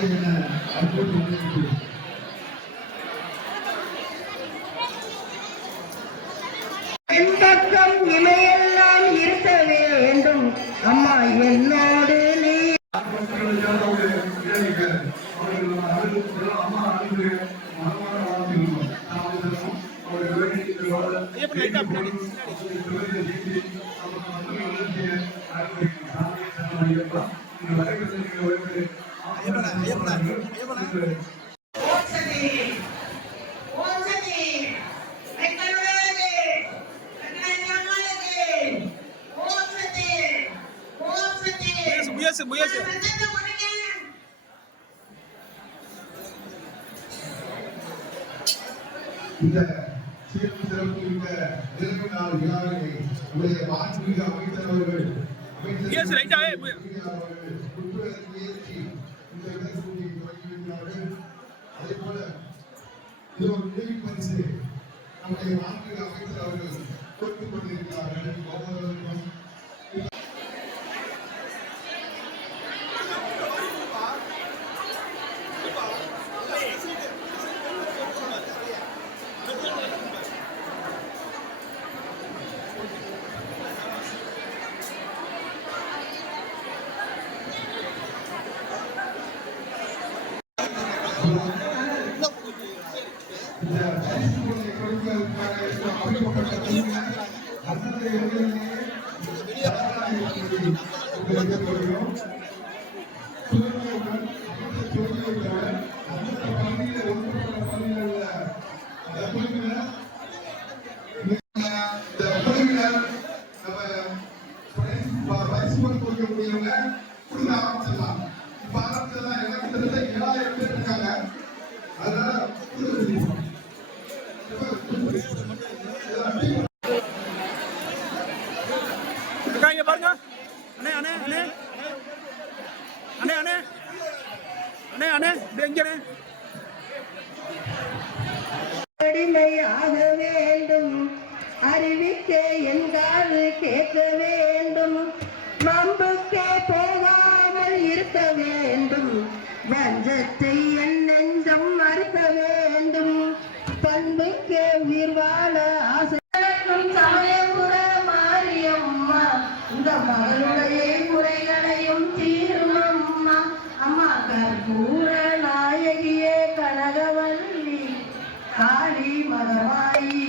என்ன அற்புதம் இமையெல்லாம் இருக்க வேண்டும். அம்மா என்னோடு நீ இந்த முயற்சி முயற்சி இந்த சிறப்பு சிறப்பு இந்த இரண்டு நாள் விழாவினை உடைய மாண்புமிகு அமைச்சர் அவர்கள் அமைச்சர் Yes, அதே போல இது ஒரு நினைவு பரிசு நம்முடைய மாண்புமிகு அமைச்சர் அவர்கள் கொடுத்துக் கொண்டிருக்கிறார்கள் குழுவினர் நம்ம பரிசு கொடுக்கக்கூடியவங்க இங்க பாருங்க. அண்ணே அண்ணே அண்ணே. அண்ணே அண்ணே. அண்ணே அண்ணே. அடிமையாக வேண்டும். அறிவிக்க எங்காது கேட்க வேண்டும். நம்புக்கே போகாமல் இருக்க வேண்டும். வஞ்சத்தை உயிர் வாழ ஆசை. சமயபுர மாரியம்மா. இந்த மகளுடைய குறைகளையும் தீரும் அம்மா அம்மா கற்பூர நாயகியே கனகவல்லி காளி மகமாயி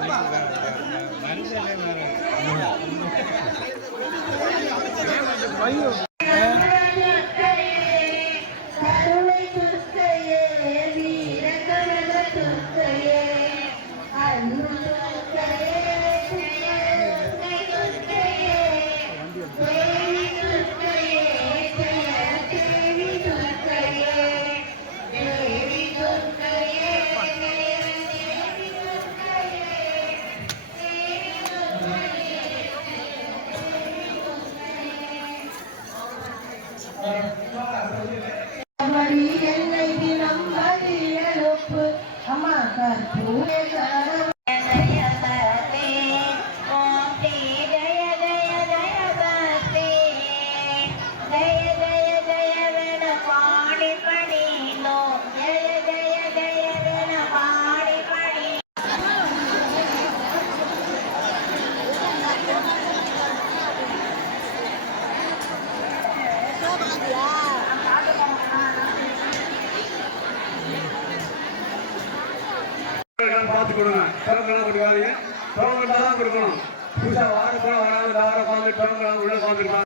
கருணை பார்த்து கொடுங்க டோக்கன்லாம் கொடுக்காதீங்க தான் கொடுக்கணும். புதுசாக வார போல வராது வாரம் உட்காந்து உள்ள உட்காந்துருக்காங்க